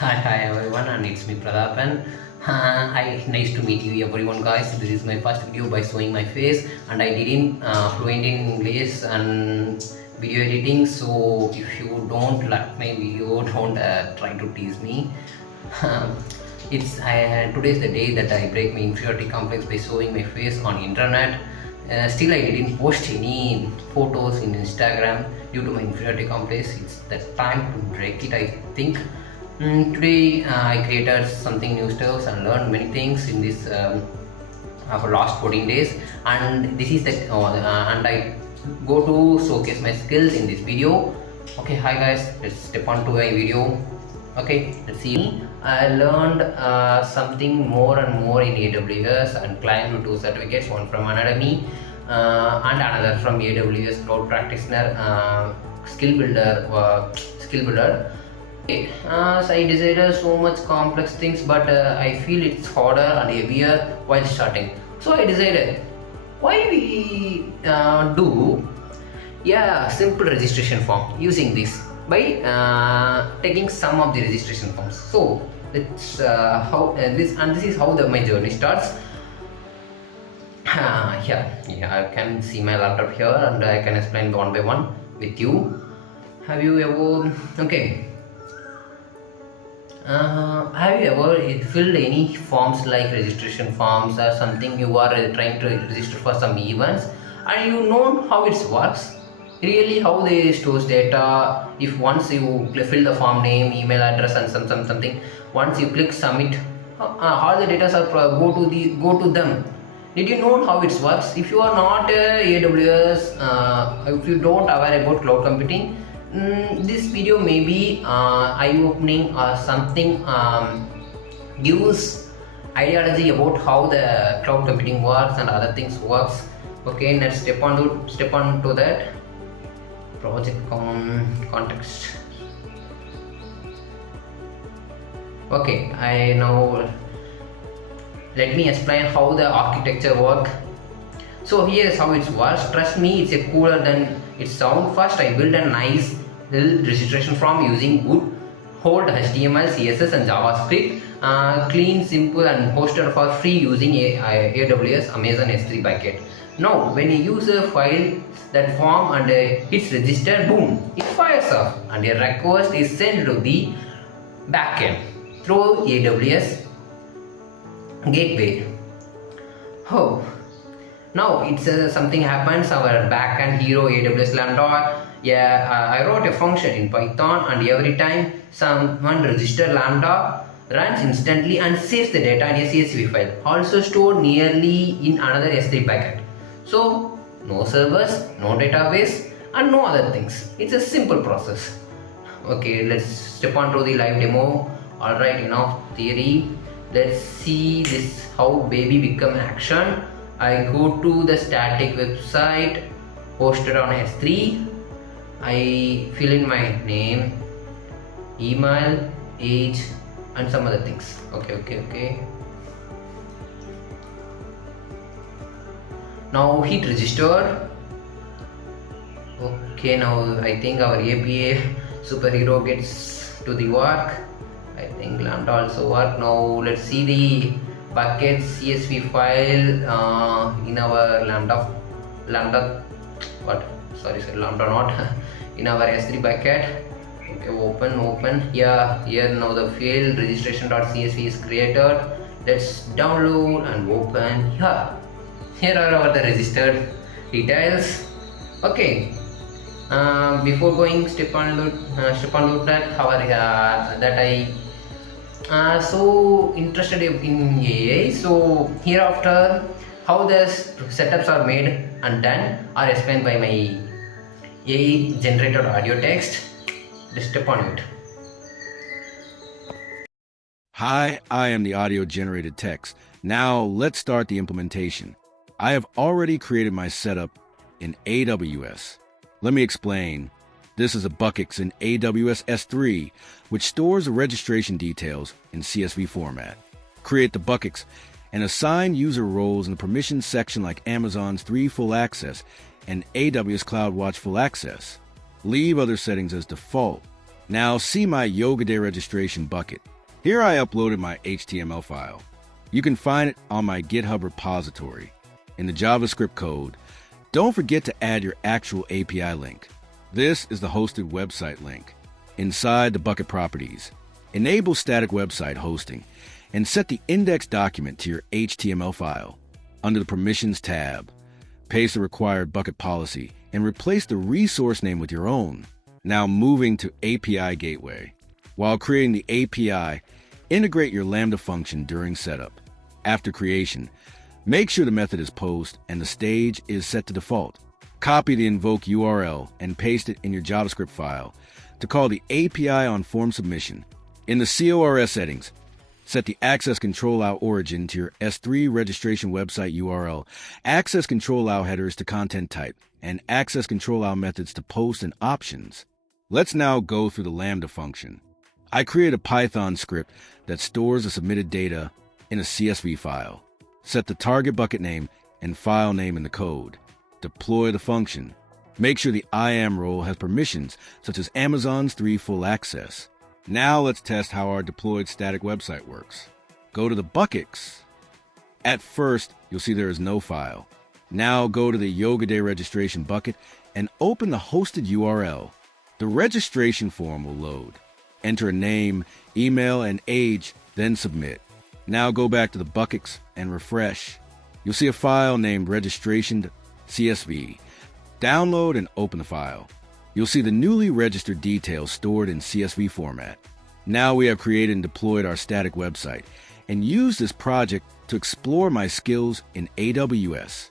Hi everyone, and it's me Pradhapan. Nice to meet you everyone, guys. This is my first video by showing my face, and I didn't fluent in English and video editing. So if you don't like my video, don't try to tease me. Today's the day that I break my inferiority complex by showing my face on internet. Still, I didn't post any photos in Instagram due to my inferiority complex. It's the time to break it, I think. Today I created something new stuff and learned many things in this for last 14 days, and this is the and I go to showcase my skills in this video. Okay, hi guys, let's step on to my video. Okay, let's see. I learned something more and more in AWS and climbed 2 certificates, one from Anatomy and another from AWS Cloud Practitioner Skill Builder. So I decided so much complex things, but I feel it's harder and heavier while starting. So I decided why we do simple registration form using this by taking some of the registration forms. So let's this is how my journey starts. I can see my laptop here and I can explain one by one with you. Have you ever have you ever filled any forms like registration forms or something? You are trying to register for some events and you know how it works, really how they stores data. If once you fill the form name, email address and something, once you click submit, all the data are go to them. Did you know how it works? If you are not AWS, if you don't aware about cloud computing, this video may be eye-opening or something, gives ideology about how the cloud computing works and other things works. Okay, let's step on to that project context. Okay, I now let me explain how the architecture work. So here's how it works. Trust me, it's a cooler than it sounds. First, I built a nice little registration form using good old HTML, CSS and JavaScript, clean, simple and hosted for free using AWS Amazon S3 bucket. Now, when a user files that form and hits register, boom, it fires off and a request is sent to the backend through AWS gateway. Oh, now it's something happens. Our backend hero AWS Lambda. I wrote a function in Python, and every time someone registers, Lambda runs instantly and saves the data in a CSV file, also stored nearly in another S3 bucket. So no servers, no database, and no other things. It's a simple process. Okay, let's step on to the live demo. Alright, enough theory. Let's see this how baby become action. I go to the static website posted on S3. I fill in my name, email, age and some other things. Okay. Now hit register. Okay, now I think our API superhero gets to the work. I think Lambda also work. Now let's see the bucket CSV file in our Lambda not in our S3 bucket. Okay, open. Here now the field registration.csv is created. Let's download and open. Here are the registered details. Okay, before going step on that I so interested in AI. So hereafter how the setups are made and done are explained by my AI generated audio text. Let's step on it. Hi, I am the audio generated text. Now let's start the implementation. I have already created my setup in AWS. Let me explain. This is a buckets in AWS S3, which stores the registration details in CSV format. Create the buckets and assign user roles in the permissions section like Amazon's 3 full access and AWS CloudWatch full access. Leave other settings as default. Now see my Yoga Day registration bucket. Here I uploaded my HTML file. You can find it on my GitHub repository. In the JavaScript code, don't forget to add your actual API link. This is the hosted website link. Inside the bucket properties, enable static website hosting and set the index document to your HTML file. Under the Permissions tab, paste the required bucket policy and replace the resource name with your own. Now moving to API Gateway. While creating the API, integrate your Lambda function during setup. After creation, make sure the method is post and the stage is set to default. Copy the invoke URL and paste it in your JavaScript file to call the API on form submission. In the CORS settings, set the access control out origin to your S3 registration website URL, access control out headers to content type, and access control out methods to post and options. Let's now go through the Lambda function. I create a Python script that stores the submitted data in a CSV file. Set the target bucket name and file name in the code. Deploy the function. Make sure the IAM role has permissions such as Amazon's 3 full access. Now let's test how our deployed static website works. Go to the buckets. At first, you'll see there is no file. Now go to the Yoga Day registration bucket and open the hosted URL. The registration form will load. Enter a name, email, and age, then submit. Now go back to the buckets and refresh. You'll see a file named registration.csv. Download and open the file. You'll see the newly registered details stored in CSV format. Now we have created and deployed our static website and use this project to explore my skills in AWS.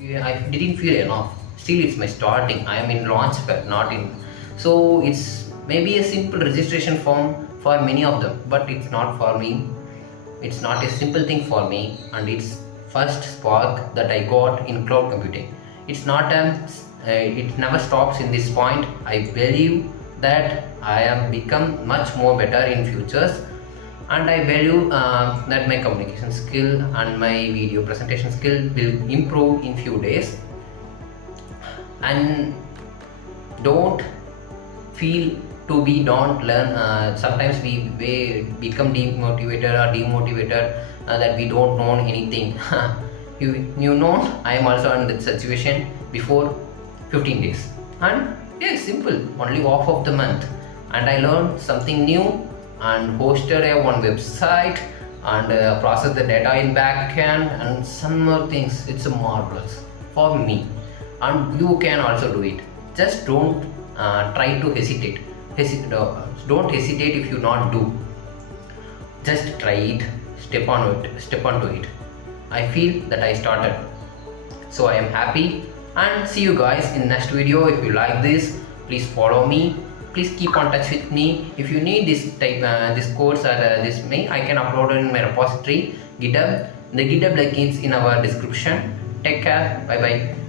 Yeah, I didn't feel enough. Still, it's my starting. I am in Launchpad, not in. So it's maybe a simple registration form for many of them, but it's not for me. It's not a simple thing for me, and it's first spark that I got in cloud computing. It's not it never stops in this point. I believe that I am become much more better in futures, and I value that my communication skill and my video presentation skill will improve in few days. And don't feel to be don't learn. Sometimes we become demotivated or demotivated that we don't know anything. you know, I am also in that situation before 15 days, and yeah, simple, only off of the month, and I learned something new and hosted a one website and processed the data in backend and some more things. It's marvelous for me, and you can also do it. Just don't try to hesitate. Don't hesitate if you not do. Just try it, step onto it. I feel that I started, so I am happy, and see you guys in next video. If you like this, please follow me, please keep on touch with me. If you need this type this course or this mail, I can upload it in my repository GitHub. The GitHub link is in our description. Take care, bye bye.